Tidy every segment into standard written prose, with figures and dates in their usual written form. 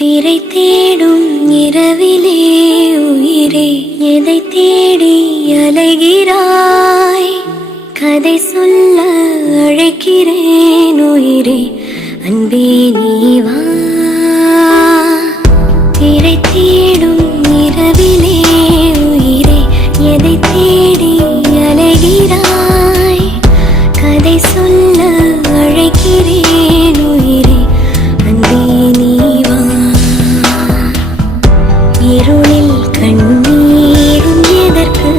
பிறை தேடும் இரவிலே உயிரே எதை தேடி அலைகிறாய்? கதை சொல்ல அழைக்கிறேன் உயிரே, அன்பே நீ வா. பிறை தேடும் இரவிலே உயிரே எதை தேடி அலைகிறாய்? கதை சொல்ல அழைக்கிறேன் உயிரே, அன்பே நீ வா. இருளில் கண்ணீரும் எதற்கு?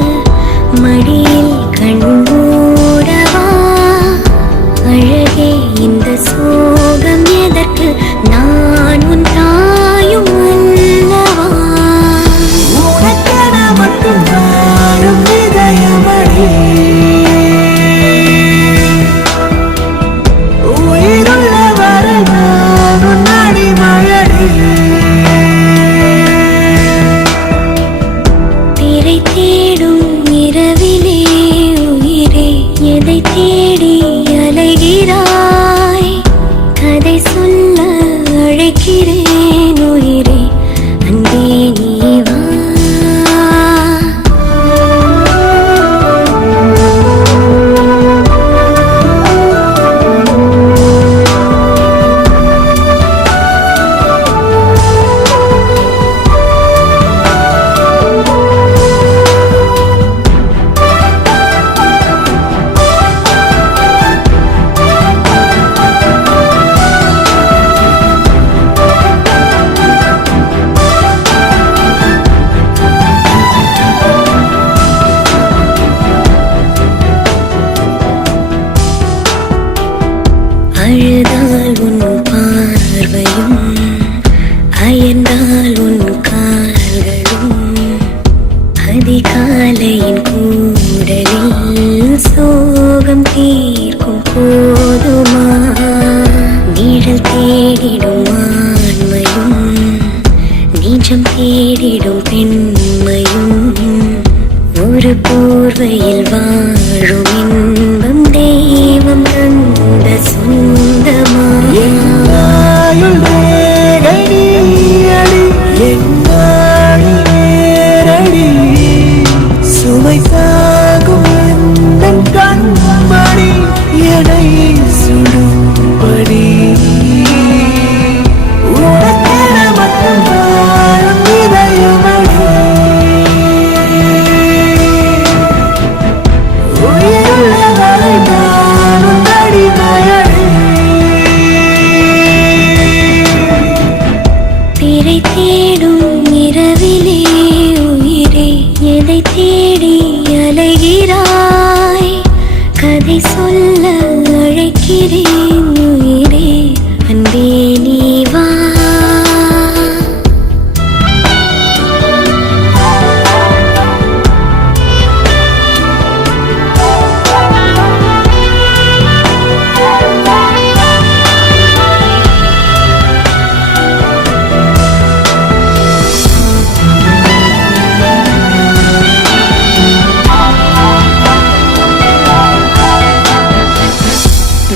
மடியில் கண்மூடவா? அழகே இந்த சோகம் எதற்கு? நான் உன் தாயும் அல்லவா? உனக்கென மட்டும் வாழும் இதயமடி, உயிருள்ள வரை நான் உன் அடிமையடி. பிறை தேடும் இரவிலே உயிரே எதை தேடி அலைகிறாய்? கதை சொல்ல அழைக்கிறேன் உயிரே, அன்பே நீ வா. அழுதால் உன் பார்வையும், அயர்ந்தால் உன் கால்களும், அதிகாலையின் கூடலில் சோகம் தீர்க்கும் போதுமா? நிழல் தேடிடும் ஆண்மையும், நிஜம் தேடிடும் பெண்மையும், ஒரு போர்வையில் வாழும் இன்பம் தெய்வம் தந்த சொந்தமா? என்னாயுள் வேகை நீயடி, என்னாழி நேரடி, சுமை தாங்கும் எந்தன் கண்மணி, எடை சுடும்படி. உனக்கென மட்டும் வாழும் இதயமடி, உயிருள்ள வரை நான் உன் அடிமையடி. பிறை தேடும் இரவிலே உயிரே எதை தேடி அலைகிறாய்? கதை சொல்ல அழைக்கிறேன் உயிரே, அன்பே நீ வா.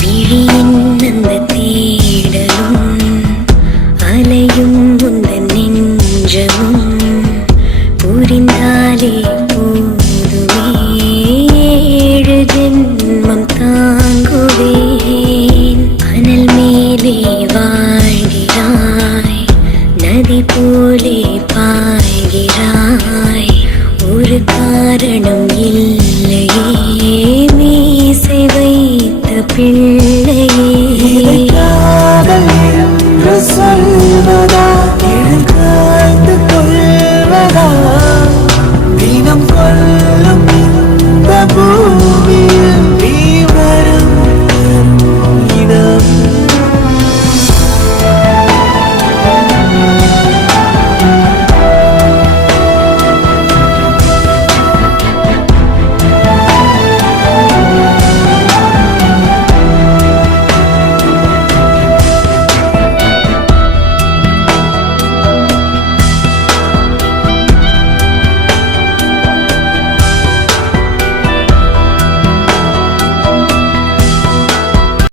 விழியின் அந்த தேடலும், அலையும் உந்தன் நெஞ்சமும், புரிந்தாலே போதுமே ஏழு ஜென்மம் தாங்குவேன். அனல் மேலே வாழ்கிறாய், நதி போலே பாய்கிறாய், ஒரு காரணம் இல்லையே மீசை வைத்த பிள்ளையே.